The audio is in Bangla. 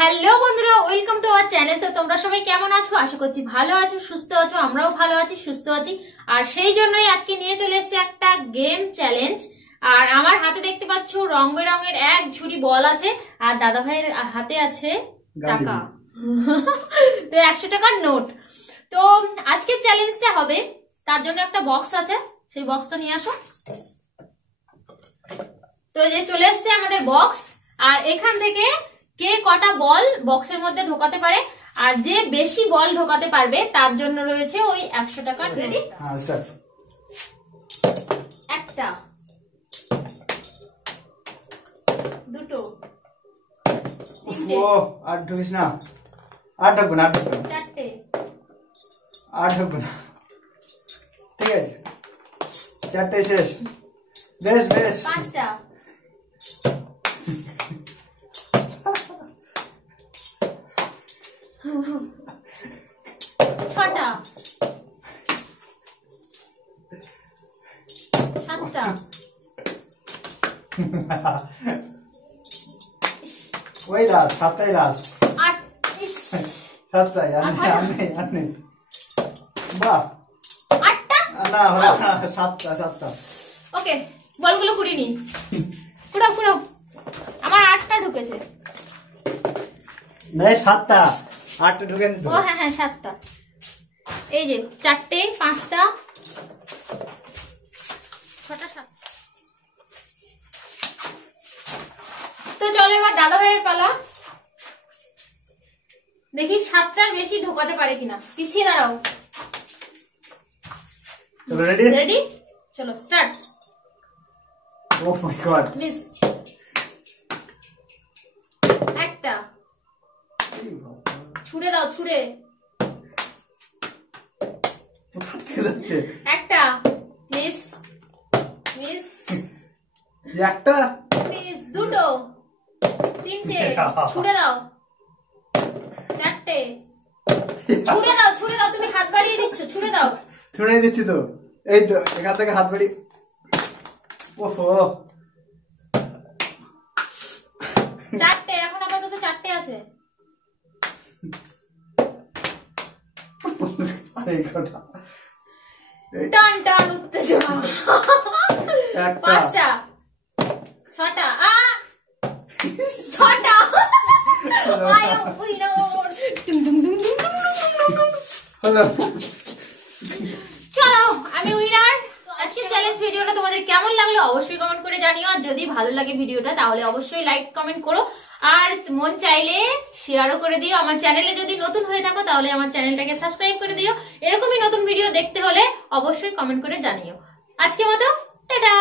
হ্যালো বন্ধুরা, ওয়েলকাম টু আওয়ার চ্যানেল। তো তোমরা সবাই কেমন আছো? আশা করছি ভালো আছো, সুস্থ আছো। আমরাও ভালো আছি, সুস্থ আছি। আর সেই জন্যই আজকে নিয়ে চলে এসেছি একটা গেম চ্যালেঞ্জ। আর আমার হাতে দেখতে পাচ্ছ রং বেরঙের এক ঝুড়ি বল আছে, আর দাদা ভাইয়ের হাতে আছে টাকা। তো 100 টাকার নোট। তো আজকের চ্যালেঞ্জটা হবে, তার জন্য একটা বক্স আছে, সেই বক্সটা নিয়ে আসো। তো যে চলে এসছে আমাদের বক্স, আর এখান থেকে কে কটা বল বক্সের মধ্যে ঢোকাতে পারে, আর যে বেশি বল ঢোকাতে পারবে তার জন্য রয়েছে ওই 100 টাকা। রেডি? একটা, দুটো, তিনটে, আর ঢুকিস না, আর ঢুকবো না, চারটে, আর ঢুকবো না। ঠিক আছে, চারটে শেষ। বেশ বেশ। পাঁচটা, ছটা, সাতটা, ওই লাস্ট, সাতটাই লাস্ট। আট, সাতটাই আর নেই। বাহ, আটটা। না হলো না, সাতটা। ওকে, বলগুলো কুড়িনি। কুড়াও। আমার 8টা ঢুকেছে। না, সাতটা, আটটা ঢুকে নি। ও হ্যাঁ 7টা। এই যে 4টে, 5টা, 6টা, 7টা। তো চলো এবার দাদা ভাইয়ের পালা। দেখি 7টার বেশি ঢোকাতে পারে কিনা। পিছিয়ে দাঁড়াও। চলো, রেডি? রেডি, চলো স্টার্ট। ও মাই গড। মিস। একটা, ছুড়ে দাও, ছুড়ে। কোথা থেকে যাচ্ছে? একটা, মিস। একটা মিস। দুটো, তিনটে, ছুড়ে দাও। চারটে, ছুড়ে দাও। তুমি হাত বাড়িয়ে দিচ্ছ, ছুড়ে দাও। ছুড়ে দিচ্ছি তো, এই তো এখান থেকে হাত বাড়ি। ওহো, চারটে, এখন আপাতত 4টে আছে। আরে কটা? টান উত্তেজনা। একটা, 5টা, 6টা, 6টা। হলো। চলো, আমি উইনার। আজকের চ্যালেঞ্জ ভিডিওটা তোমাদের কেমন লাগলো অবশ্যই কমেন্ট করে জানিও। আর যদি ভালো লাগে ভিডিওটা তাহলে অবশ্যই লাইক কমেন্ট করো, আর মন চাইলে শেয়ারও করে দিও। আমার চ্যানেলে যদি নতুন হয়ে থাকো তাহলে আমার চ্যানেলটাকে সাবস্ক্রাইব করে দিও। এরকমই নতুন ভিডিও দেখতে হলে অবশ্যই কমেন্ট করে জানিও। আজকের মতো টাটা।